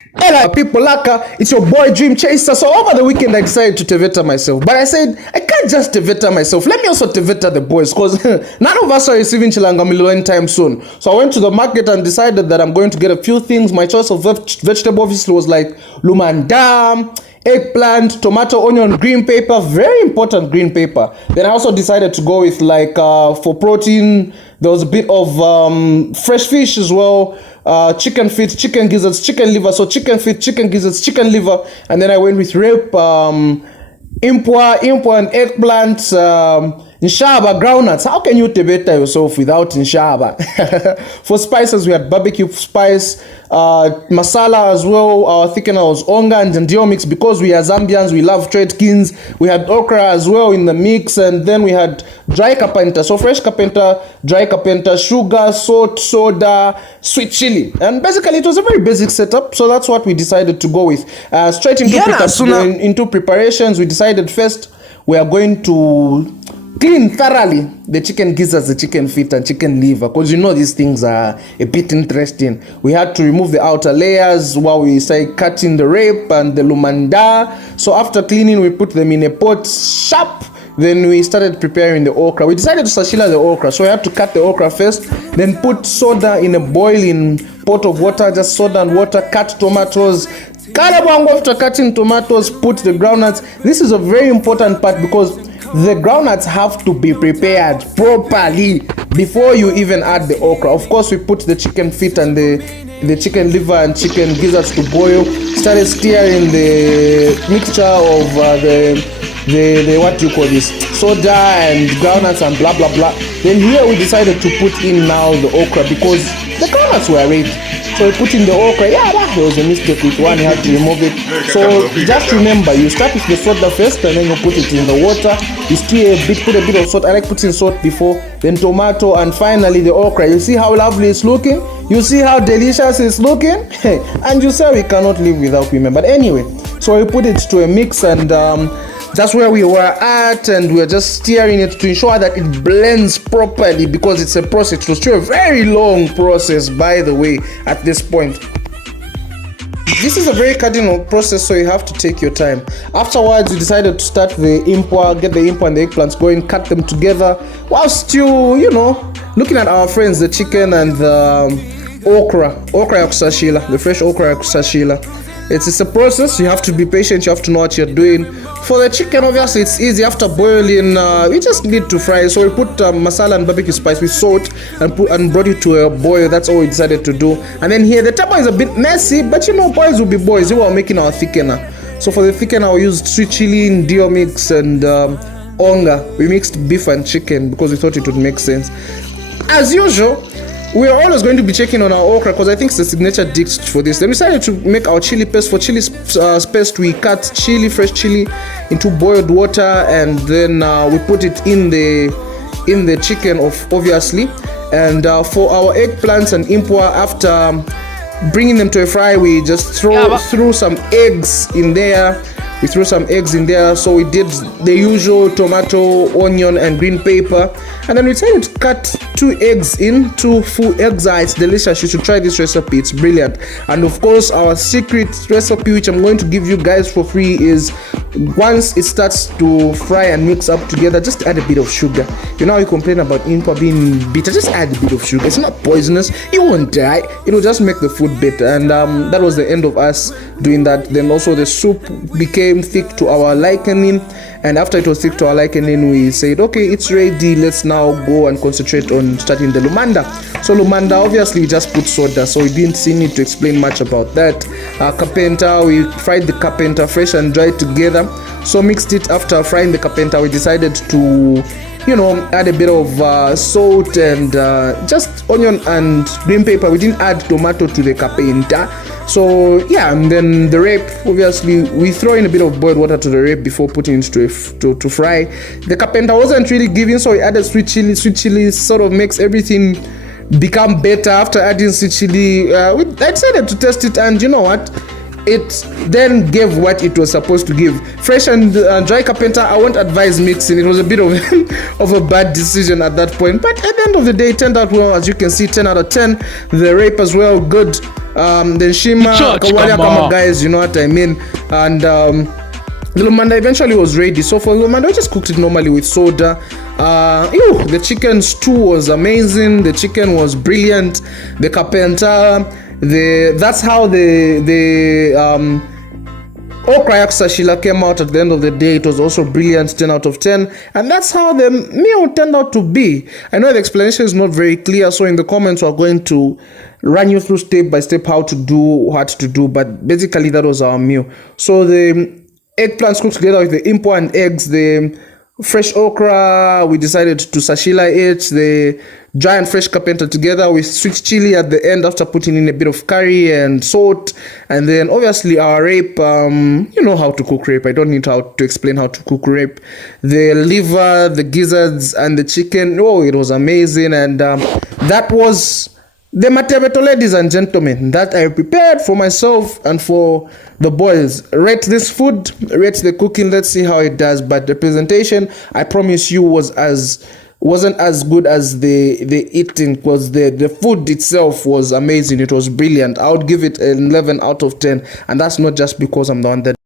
Hello, people, Laka. It's your boy Dream Chaser. So over the weekend, I decided to Teveta myself. But I said, I can't just Teveta myself. Let me also Teveta the boys, because none of us are receiving Chilangamilo anytime soon. So I went to the market and decided that I'm going to get a few things. My choice of vegetable obviously was like lumanda, eggplant, tomato, onion, green pepper. Very important green pepper. Then I also decided to go with like for protein, there was a bit of fresh fish as well. Chicken feet, chicken gizzards, chicken liver. So chicken feet, chicken gizzards, chicken liver, and then I went with rape, impua, and eggplant, nshaba, groundnuts. How can you tebeta yourself without nshaba? For spices, we had barbecue spice, masala as well. Our thickener was onga and ndio mix because we are Zambians. We love Tretkins. We had okra as well in the mix, and then we had dry kapenta. So fresh kapenta, dry kapenta, sugar, salt, soda, sweet chili, and basically it was a very basic setup. So that's what we decided to go with. Straight into preparations. We decided first we are going to clean thoroughly the chicken gizzards, the chicken feet, and chicken liver, because you know these things are a bit interesting. We had to remove the outer layers while we started cutting the rape and the lumanda. So after cleaning, we put them in a pot sharp. Then we started preparing the okra. We decided to sashila the okra, so we had to cut the okra first, then put soda in a boiling pot of water, just soda and water, cut tomatoes. After cutting tomatoes, put the groundnuts. This is a very important part because the groundnuts have to be prepared properly before you even add the okra. Of course, we put the chicken feet and the chicken liver and chicken gizzards to boil. Started stirring the mixture of the what do you call this, soda and groundnuts and blah blah blah. Then here we decided to put in now the okra because the groundnuts were red. So we put in the okra. Yeah, there was a mistake with one, you had to remove it. So just remember, you start with the soda first and then you put it in the water. You stir a bit, put a bit of salt. I like putting salt before, then tomato, and finally the okra. You see how lovely it's looking? You see how delicious it's looking? And you say we cannot live without women. But anyway, so we put it to a mix, and that's where we were at, and we were just stirring it to ensure that it blends properly because it's a process. It was still a very long process, by the way, at this point. This is a very cardinal process, so you have to take your time. Afterwards, we decided to start the impua, get the impua and the eggplants going, cut them together, while still, looking at our friends, the chicken and the okra ya kusashila, the fresh okra ya kusashila. It's a process. You have to be patient. You have to know what you're doing. For the chicken, obviously, it's easy. After boiling, we just need to fry. So we put masala and barbecue spice with salt and brought it to a boil. That's all we decided to do. And then here, the table is a bit messy, but boys will be boys. We were making our thickener. So for the thickener, we used sweet chili, ndio mix, and onga. We mixed beef and chicken because we thought it would make sense. As usual, we are always going to be checking on our okra because I think it's the signature dish for this. Then we decided to make our chili paste. For chili paste, we cut fresh chili into boiled water, and then we put it in the chicken, obviously. And for our eggplants and impua, after bringing them to a fry, we just threw some eggs in there. So we did the usual tomato, onion, and green pepper. And then we decided to cut 2 eggs in, 2 full eggs. It's delicious. You should try this recipe. It's brilliant. And of course, our secret recipe, which I'm going to give you guys for free, is once it starts to fry and mix up together, just add a bit of sugar. You complain about impua being bitter. Just add a bit of sugar. It's not poisonous. You won't die. It'll just make the food better. And that was the end of us doing that. Then also the soup became thick to our liking, and after it was thick to our liking, we said, okay, it's ready. Let's now go and concentrate on starting the lumanda. So lumanda, obviously, we just put soda, so we didn't see need to explain much about that. Kapenta, we fried the kapenta fresh and dried together. So mixed it. After frying the kapenta, we decided to add a bit of salt and just onion and green pepper. We didn't add tomato to the kapenta. So yeah, and then the rape, obviously, we throw in a bit of boiled water to the rape before putting it to fry. The kapenta wasn't really giving, so we added sweet chili. Sweet chili sort of makes everything become better. After adding sweet chili, I decided to test it, and you know what? It then gave what it was supposed to give. Fresh and dry kapenta, I won't advise mixing. It was a bit of of a bad decision at that point, but at the end of the day, it turned out well. As you can see, 10 out of 10. The rape as well, good. then Shima, Kawali Akama guys, you know what I mean? And the Lumanda eventually was ready. So for Lumanda, I just cooked it normally with soda. The chicken stew was amazing. The chicken was brilliant. The carpenter, that's how the okra yak sashila came out at the end of the day. It was also brilliant, 10 out of 10. And that's how the meal turned out to be. I know the explanation is not very clear, so in the comments we're going to run you through step by step how to do what to do. But basically that was our meal. So the eggplants cooked together with the impo and eggs, the fresh okra, we decided to sashila it, the dry and fresh carpenter together with sweet chili at the end after putting in a bit of curry and salt, and then obviously our rape. You know how to cook rape. I don't need to explain how to cook rape. The liver, the gizzards, and the chicken. Oh, it was amazing. And that was the matebeto, ladies and gentlemen, that I prepared for myself and for the boys. Rate this food, rate the cooking, let's see how it does. But the presentation, I promise you, wasn't as good as the eating, because the food itself was amazing. It was brilliant. I would give it an 11 out of 10, and that's not just because I'm the one that